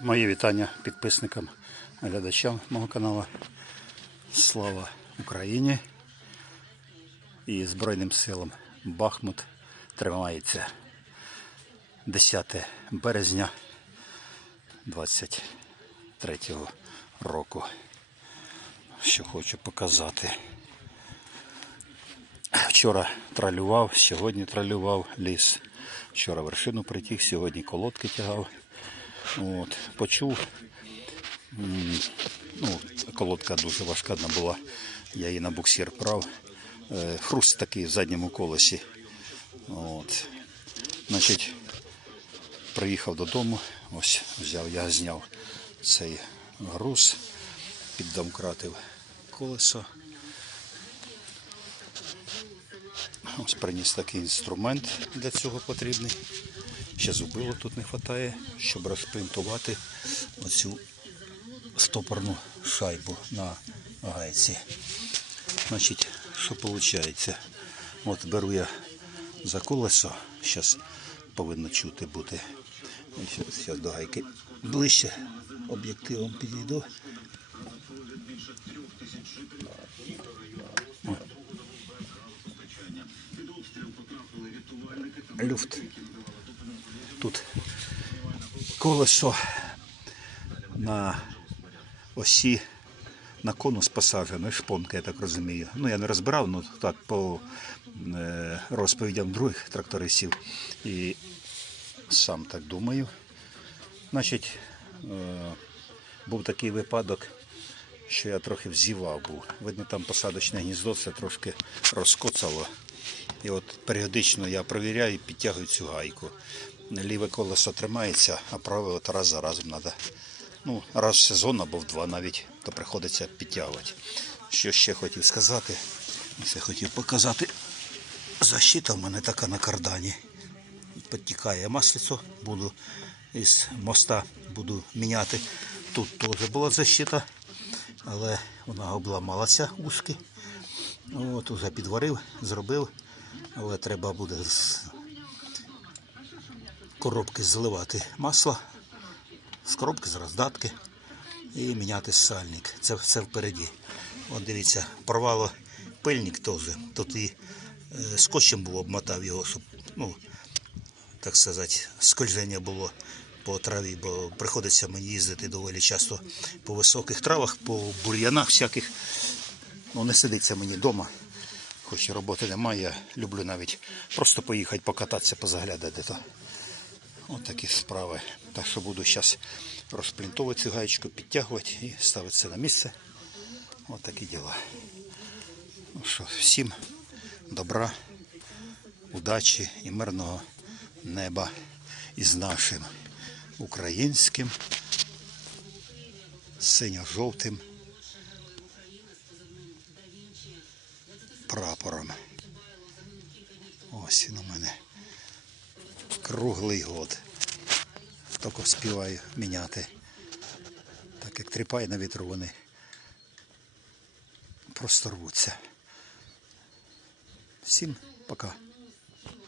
Мої вітання підписникам, глядачам мого каналу. Слава Україні і Збройним силам Бахмут тримається 10 березня 23 року. Що хочу показати. Вчора тралював, сьогодні тралював ліс. Вчора вершину притіг, сьогодні колодки тягав. От, почув. Ну, колодка дуже важка була. Я її на буксир брав. Е, Хруст такий в задньому колесі. От. Значить, приїхав додому, ось взяв, я зняв цей груз, піддомкратив колесо. Ось приніс такий інструмент для цього потрібний. Ще зубило тут не вистачає, щоб розпринтувати оцю стопорну шайбу на гайці. Значить, що виходить? От беру я за колесо, зараз повинно чути бути. Зараз до гайки ближче об'єктивом підійду. Люфт. Тут колесо на осі на конус посаджено, шпонка, я так розумію. Ну, я не розбирав, ну так по е, розповідям других трактористів. І сам так думаю. Значить, е, був такий випадок, що я трохи взівав був. Видно, там посадочне гніздо це трошки розкоцало. І от періодично я провіряю і підтягую цю гайку. Ліве колесо тримається, а праве от раз за разом треба. Ну, раз в сезон або в два навіть, то приходиться підтягувати. Що ще хотів сказати? Це хотів показати. Защита в мене така на кардані. Підтікає маслицо, буду із моста буду міняти. Тут теж була защита, але вона обламалася ушки. От, уже підварив, зробив, але треба буде з коробки зливати масло, з коробки, з роздатки і міняти сальник. Це все впереді. От дивіться, порвало пильник теж. Тут і е, скотчем був обмотав його, ну, так сказати, скольження було по траві, бо приходиться мені їздити доволі часто по високих травах, по бур'янах всяких. Ну, не сидиться мені вдома, хоч роботи немає. Я люблю навіть просто поїхати покататися, позаглядати. То. От такі справи. Так що буду зараз розплінтовувати цю гаєчку, підтягувати і ставити це на місце. От такі діла. Ну що, всім добра, удачі і мирного неба із нашим українським синьо-жовтим прапором. Ось він у мене круглий год. Тільки співаю міняти. Так як тріпає на вітру, вони просто рвуться. Всім пока.